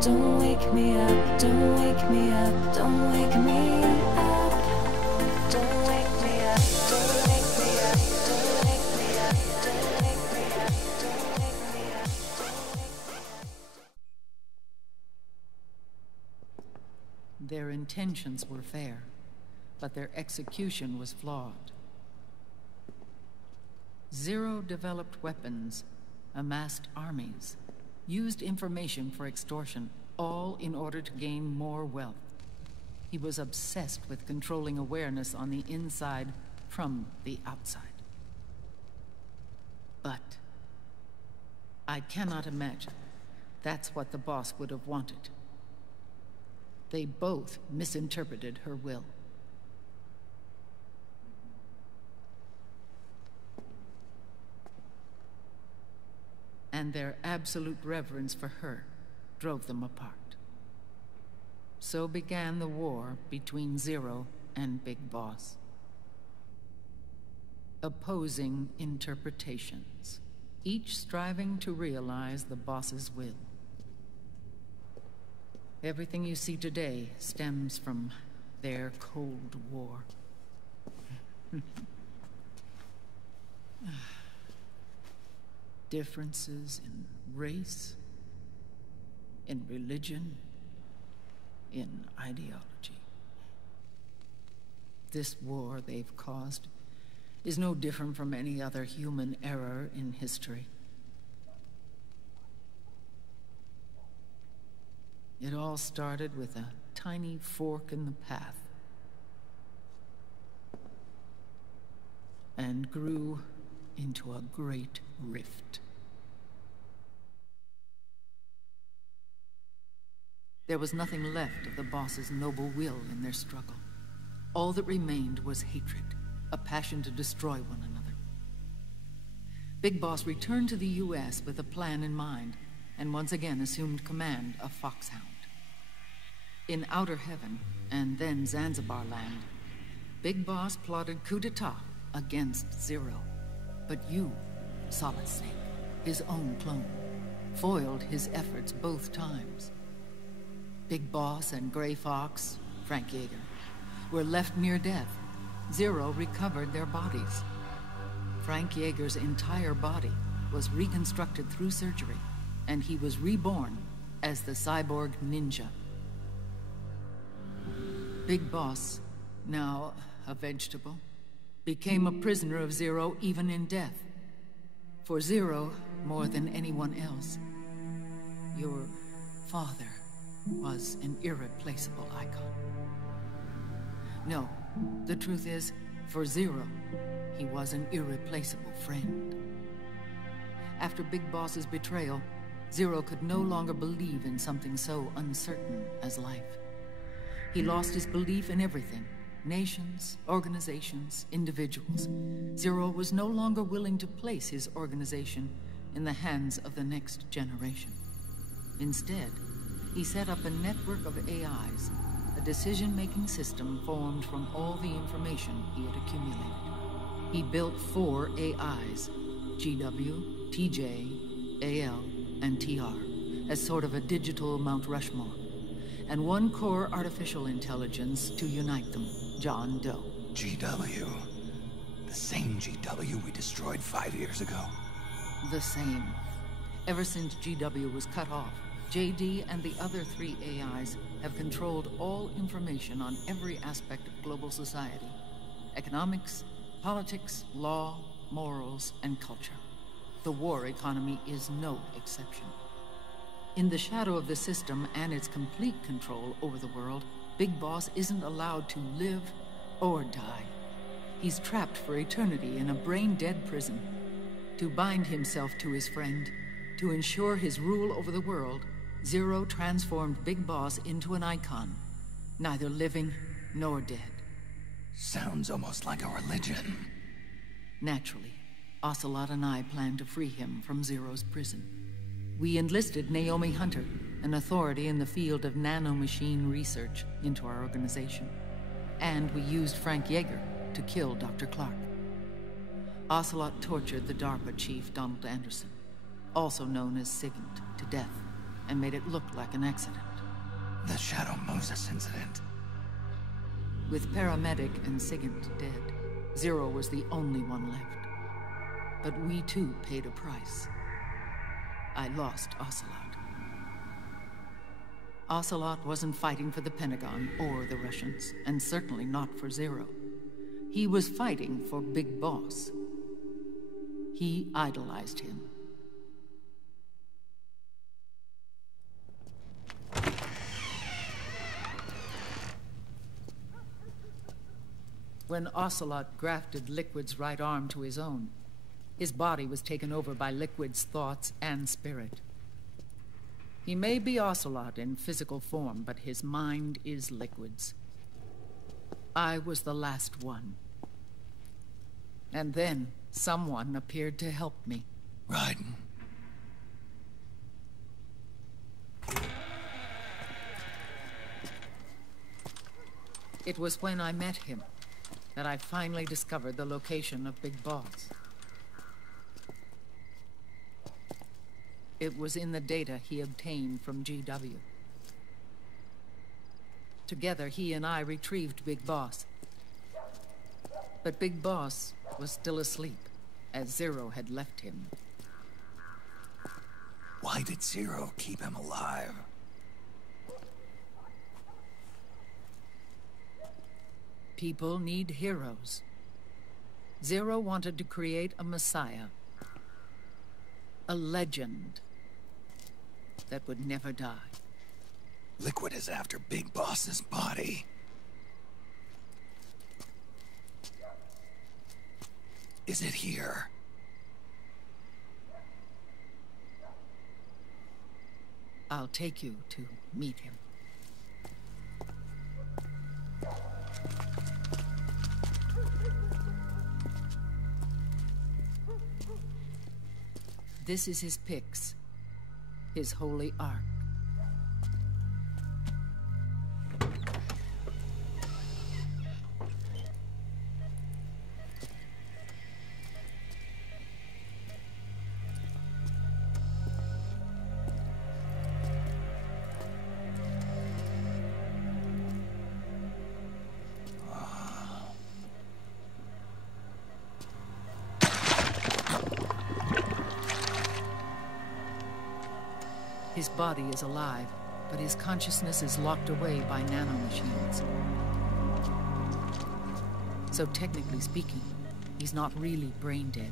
Don't wake me up, don't wake me up, don't wake me up. Don't wake me up, don't wake me up, don't wake me up, don't wake me up, don't wake me up, don't wake me up. Their intentions were fair, but their execution was flawed. Zero developed weapons, amassed armies, used information for extortion, all in order to gain more wealth. He was obsessed with controlling awareness on the inside from the outside. But I cannot imagine that's what the boss would have wanted. They both misinterpreted her will. And their absolute reverence for her drove them apart. So began the war between Zero and Big Boss. Opposing interpretations, each striving to realize the boss's will. Everything you see today stems from their Cold War. Differences in race, in religion, in ideology. This war they've caused is no different from any other human error in history. It all started with a tiny fork in the path and grew into a great rift. There was nothing left of the boss's noble will in their struggle. All that remained was hatred, a passion to destroy one another. Big Boss returned to the US with a plan in mind, and once again assumed command of Foxhound. In Outer Heaven, and then Zanzibar land, Big Boss plotted coup d'etat against Zero. But you, Solid Snake, his own clone, foiled his efforts both times. Big Boss and Gray Fox, Frank Yeager, were left near death. Zero recovered their bodies. Frank Yeager's entire body was reconstructed through surgery, and he was reborn as the cyborg ninja. Big Boss, now a vegetable, became a prisoner of Zero even in death. For Zero, more than anyone else, your father was an irreplaceable icon. No, the truth is, for Zero, he was an irreplaceable friend. After Big Boss's betrayal, Zero could no longer believe in something so uncertain as life. He lost his belief in everything. Nations, organizations, individuals. Zero was no longer willing to place his organization in the hands of the next generation. Instead, he set up a network of AIs, a decision-making system formed from all the information he had accumulated. He built 4 AIs, GW, TJ, AL, and TR, as sort of a digital Mount Rushmore, and 1 core artificial intelligence to unite them, John Doe. GW. The same GW we destroyed 5 years ago. The same. Ever since GW was cut off, JD and the other 3 AIs have controlled all information on every aspect of global society. Economics, politics, law, morals, and culture. The war economy is no exception. In the shadow of the system and its complete control over the world, Big Boss isn't allowed to live or die. He's trapped for eternity in a brain-dead prison. To bind himself to his friend, to ensure his rule over the world, Zero transformed Big Boss into an icon, neither living nor dead. Sounds almost like a religion. Naturally, Ocelot and I plan to free him from Zero's prison. We enlisted Naomi Hunter, an authority in the field of nanomachine research, into our organization. And we used Frank Yeager to kill Dr. Clark. Ocelot tortured the DARPA chief, Donald Anderson, also known as Sigint, to death. and made it look like an accident. The Shadow Moses incident. With Paramedic and Sigint dead, Zero was the only one left. But we too paid a price. I lost Ocelot. Ocelot wasn't fighting for the Pentagon or the Russians, and certainly not for Zero. He was fighting for Big Boss. He idolized him. When Ocelot grafted Liquid's right arm to his own, his body was taken over by Liquid's thoughts and spirit. He may be Ocelot in physical form, but his mind is Liquid's. I was the last one. And then someone appeared to help me. Raiden. It was when I met him that I finally discovered the location of Big Boss. It was in the data he obtained from GW. Together, he and I retrieved Big Boss. But Big Boss was still asleep, as Zero had left him. Why did Zero keep him alive? People need heroes. Zero wanted to create a messiah. A legend that would never die. Liquid is after Big Boss's body. Is it here? I'll take you to meet him. This is his pyx, his holy ark. His body is alive, but his consciousness is locked away by nanomachines. So technically speaking, he's not really brain dead.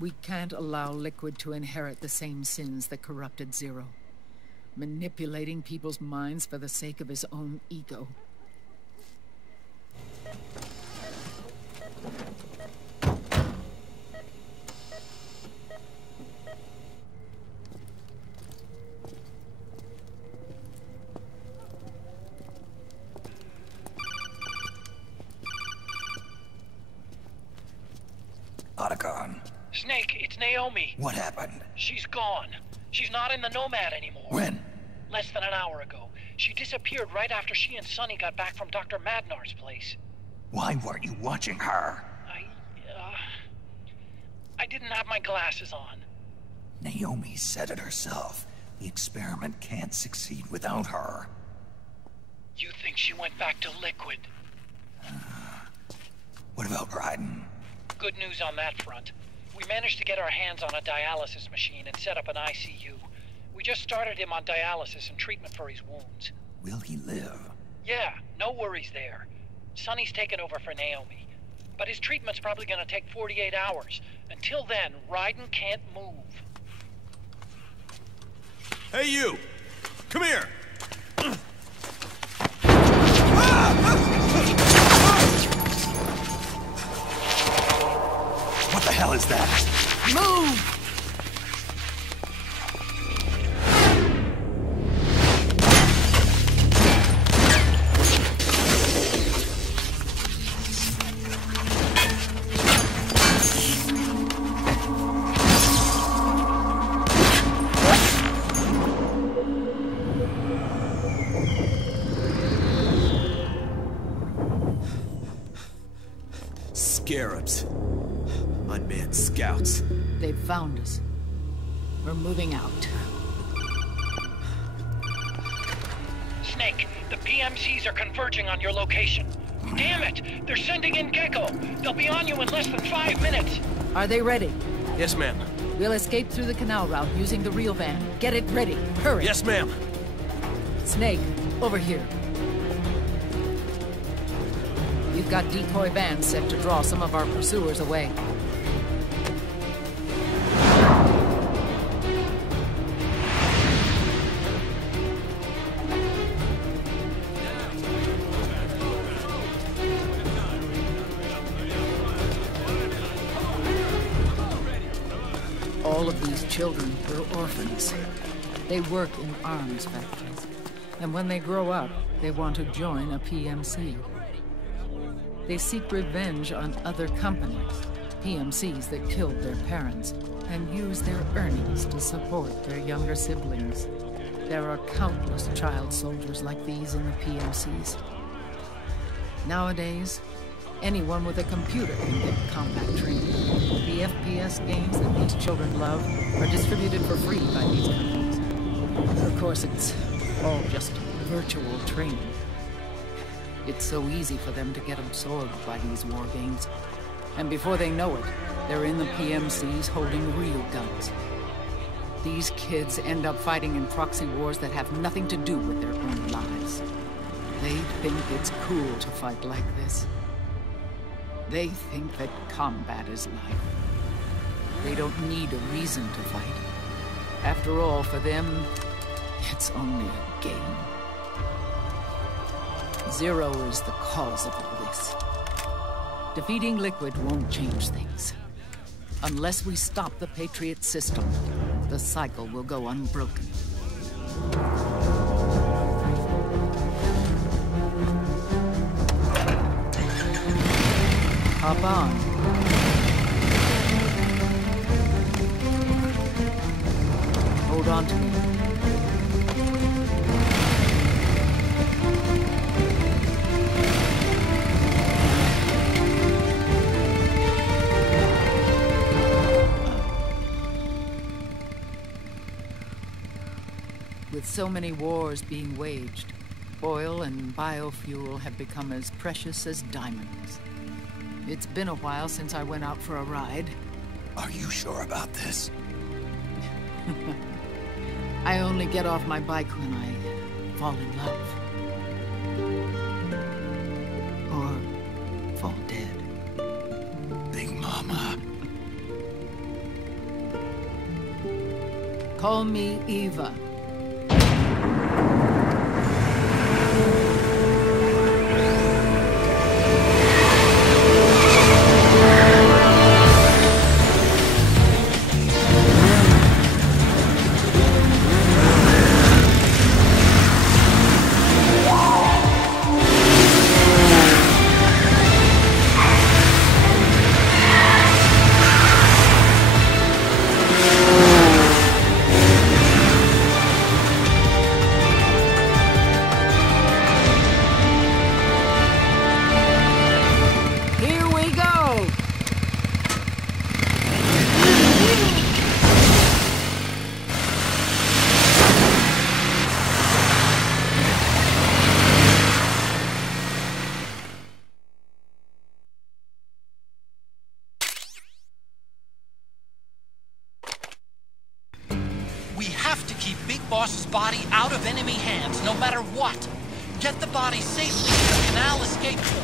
We can't allow Liquid to inherit the same sins that corrupted Zero. Manipulating people's minds for the sake of his own ego. Snake, it's Naomi. What happened? She's gone. She's not in the Nomad anymore. When? Less than an hour ago. She disappeared right after she and Sonny got back from Dr. Madnar's place. Why weren't you watching her? I didn't have my glasses on. Naomi said it herself. The experiment can't succeed without her. You think she went back to Liquid? What about Raiden? Good news on that front. We managed to get our hands on a dialysis machine and set up an ICU. We just started him on dialysis and treatment for his wounds. Will he live? Yeah, no worries there. Sonny's taken over for Naomi. But his treatment's probably gonna take 48 hours. Until then, Raiden can't move. Hey, you! Come here! What the hell is that? Move! Scarabs. Unmanned scouts. They've found us. We're moving out. Snake, the PMCs are converging on your location. Damn it! They're sending in Gecko! They'll be on you in less than 5 minutes! Are they ready? Yes, ma'am. We'll escape through the canal route using the real van. Get it ready. Hurry. Yes, ma'am. Snake, over here. We've got decoy vans set to draw some of our pursuers away. All of these children were orphans. They work in arms factories. And when they grow up, they want to join a PMC. They seek revenge on other companies, PMCs that killed their parents, and use their earnings to support their younger siblings. There are countless child soldiers like these in the PMCs. Nowadays, anyone with a computer can get combat training. The FPS games that these children love are distributed for free by these companies. Of course, it's all just virtual training. It's so easy for them to get absorbed by these war games. And before they know it, they're in the PMCs holding real guns. These kids end up fighting in proxy wars that have nothing to do with their own lives. They think it's cool to fight like this. They think that combat is life. They don't need a reason to fight. After all, for them, it's only a game. Zero is the cause of all this. Defeating Liquid won't change things. Unless we stop the Patriot system, the cycle will go unbroken. Hop on. Hold on to me. With so many wars being waged, oil and biofuel have become as precious as diamonds. It's been a while since I went out for a ride. Are you sure about this? I only get off my bike when I fall in love. Or fall dead. Big Mama. Call me Eva. We have to keep Big Boss's body out of enemy hands, no matter what. Get the body safely to the canal escape point.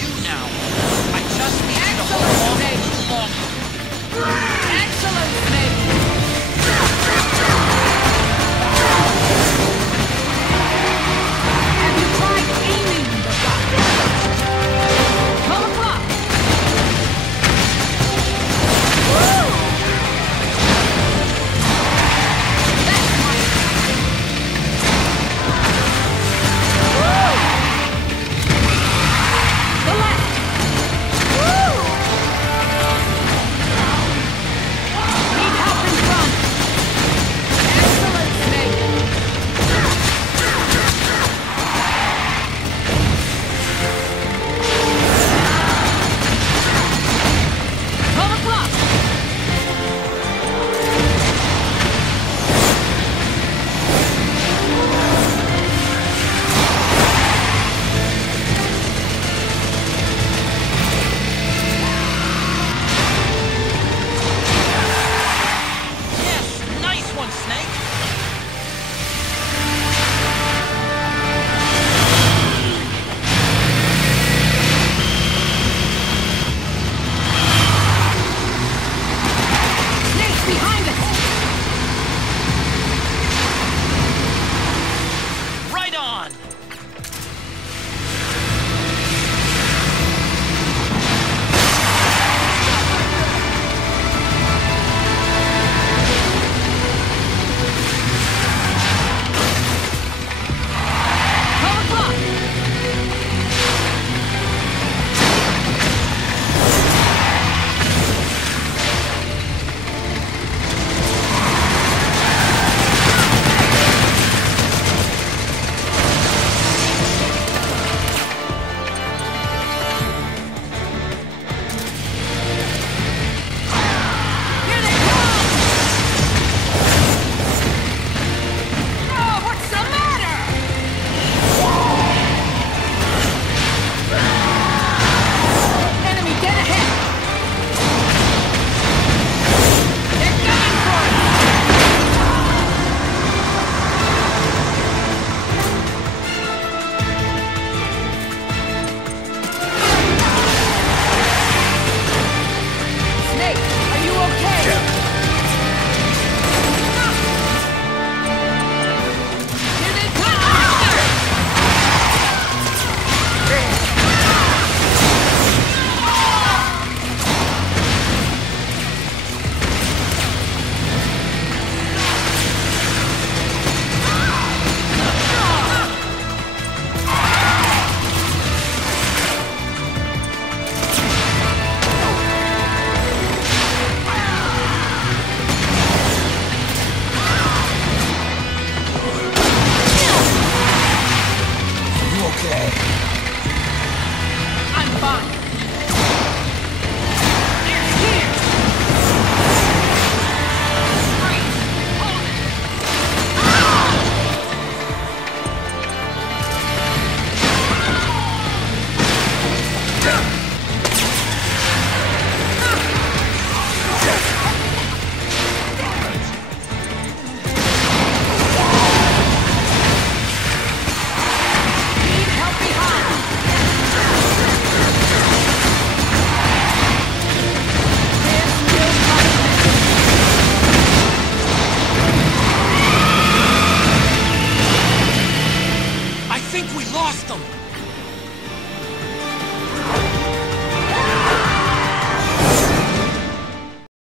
you now.